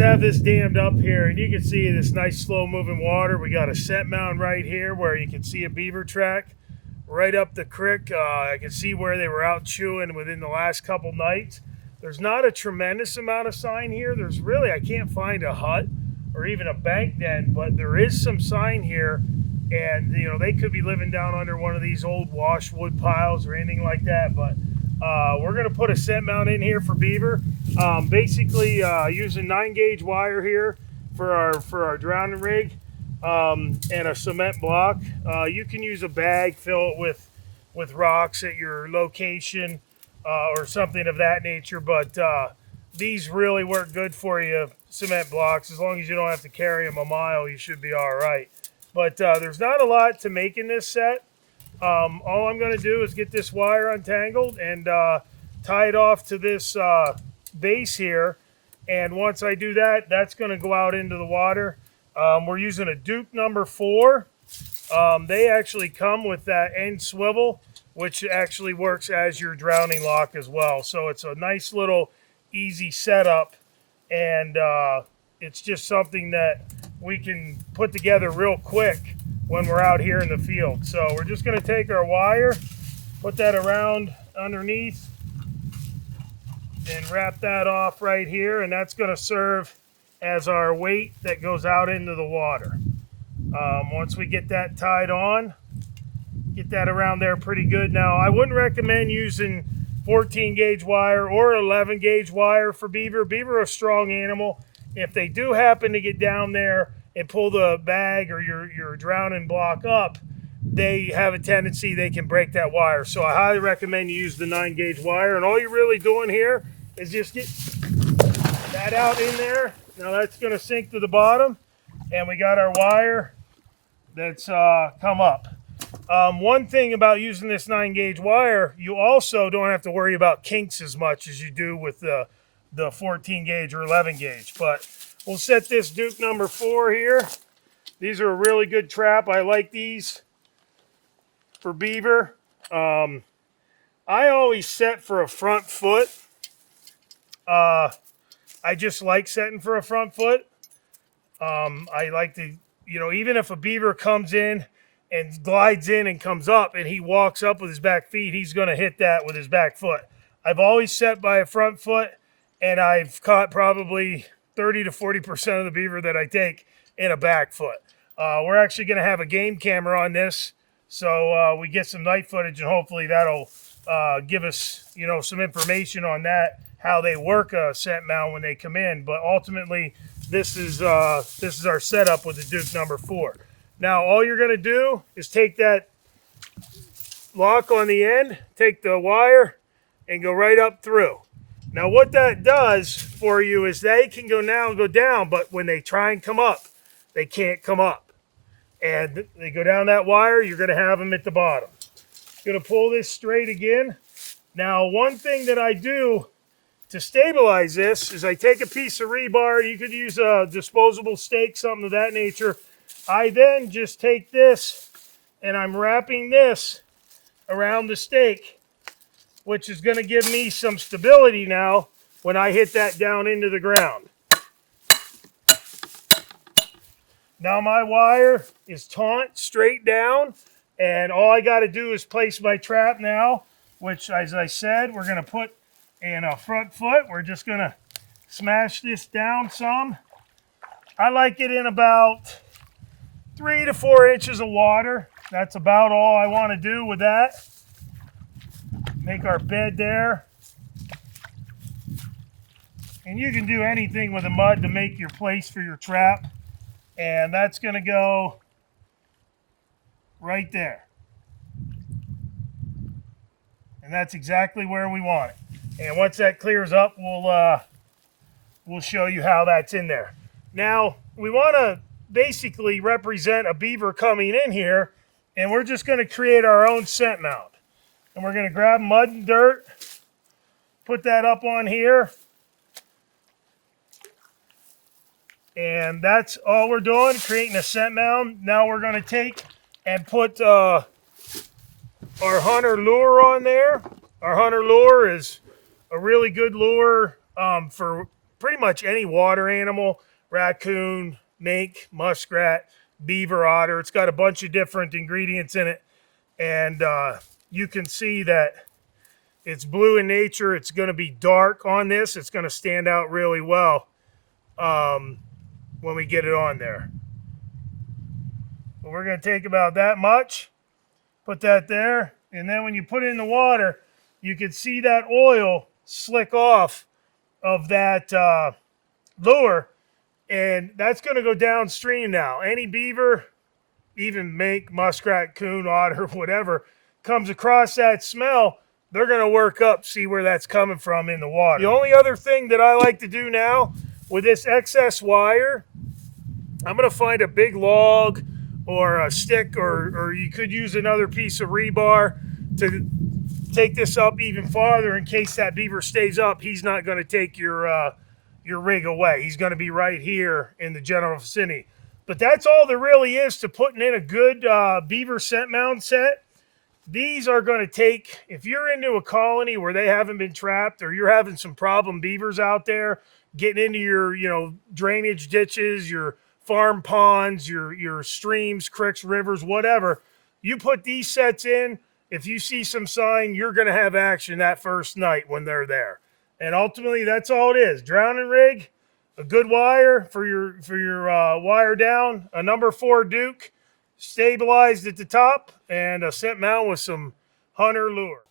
have this dammed up here, and you can see this nice slow moving water. We got a scent mound right here where you can see a beaver track right up the creek. I can see where they were out chewing within the last couple nights. There's not a tremendous amount of sign here. There's really, I can't find a hut or even a bank den, but there is some sign here. And, you know, they could be living down under one of these old washwood piles or anything like that. But we're going to put a scent mount in here for beaver. Basically, using 9-gauge wire here for our drowning rig and a cement block. You can use a bag, fill it with rocks at your location or something of that nature. But these really work good for you, cement blocks. As long as you don't have to carry them a mile, you should be all right. But there's not a lot to make in this set. All I'm going to do is get this wire untangled and tie it off to this base here. And once I do that, that's going to go out into the water. We're using a Duke number 4. They actually come with that end swivel, which actually works as your drowning lock as well. So it's a nice little easy setup, and it's just something that we can put together real quick when we're out here in the field. So we're just going to take our wire, put that around underneath, and wrap that off right here, and that's going to serve as our weight that goes out into the water. Once we get that tied on, get that around there pretty good. Now, I wouldn't recommend using 14-gauge wire or 11-gauge wire for beaver. Beaver are a strong animal. If they do happen to get down there and pull the bag or your drowning block up, they have a tendency they can break that wire. So I highly recommend you use the 9-gauge wire. And all you're really doing here is just get that out in there. Now that's going to sink to the bottom, and we got our wire that's come up. One thing about using this 9-gauge wire, you also don't have to worry about kinks as much as you do with the 14-gauge or 11-gauge. But we'll set this Duke number 4 here. These are a really good trap. I like these for beaver. I always set for a front foot. I just like setting for a front foot. I like to, you know, even if a beaver comes in and glides in and comes up and he walks up with his back feet, he's going to hit that with his back foot. I've always set by a front foot, and I've caught probably 30 to 40% of the beaver that I take in a back foot. We're actually going to have a game camera on this, so we get some night footage, and hopefully that'll give us, you know, some information on that, how they work a scent mount when they come in. But ultimately, this is our setup with the Duke number 4. Now, all you're going to do is take that lock on the end, take the wire, and go right up through. Now, what that does for you is they can go down, but when they try and come up, they can't come up. And they go down that wire, you're going to have them at the bottom. Going to pull this straight again. Now, one thing that I do to stabilize this is I take a piece of rebar. You could use a disposable stake, something of that nature. I then just take this and I'm wrapping this around the stake, which is going to give me some stability now when I hit that down into the ground. Now my wire is taut straight down, and all I got to do is place my trap now, which, as I said, we're going to put in a front foot. We're just going to smash this down some. I like it in about 3 to 4 inches of water. That's about all I want to do with that. Make our bed there. And you can do anything with the mud to make your place for your trap. And that's going to go right there. And that's exactly where we want it. And once that clears up, we'll show you how that's in there. Now, we want to basically represent a beaver coming in here, and we're just going to create our own scent mount. And we're going to grab mud and dirt, put that up on here. And that's all we're doing, creating a scent mound. Now we're going to take and put our hunter lure on there. Our hunter lure is a really good lure for pretty much any water animal, raccoon, mink, muskrat, beaver, otter. It's got a bunch of different ingredients in it. And you can see that it's blue in nature. It's going to be dark on this. It's going to stand out really well when we get it on there. But we're going to take about that much, put that there, and then when you put it in the water, you can see that oil slick off of that lure, and that's going to go downstream now. Any beaver, even mink, muskrat, coon, otter, whatever, comes across that smell, they're going to work up, see where that's coming from in the water. The only other thing that I like to do now with this excess wire, I'm going to find a big log or a stick, or you could use another piece of rebar to take this up even farther in case that beaver stays up. He's not going to take your rig away. He's going to be right here in the general vicinity. But that's all there really is to putting in a good beaver scent mound set. These are going to take, if you're into a colony where they haven't been trapped, or you're having some problem beavers out there getting into your, drainage ditches, your farm ponds, your streams, creeks, rivers, whatever, you put these sets in. If you see some sign, you're going to have action that first night when they're there. And ultimately, that's all it is. Drowning rig, a good wire for your wire down, a number 4 Duke, stabilized at the top, and a scent mount with some hunter lure.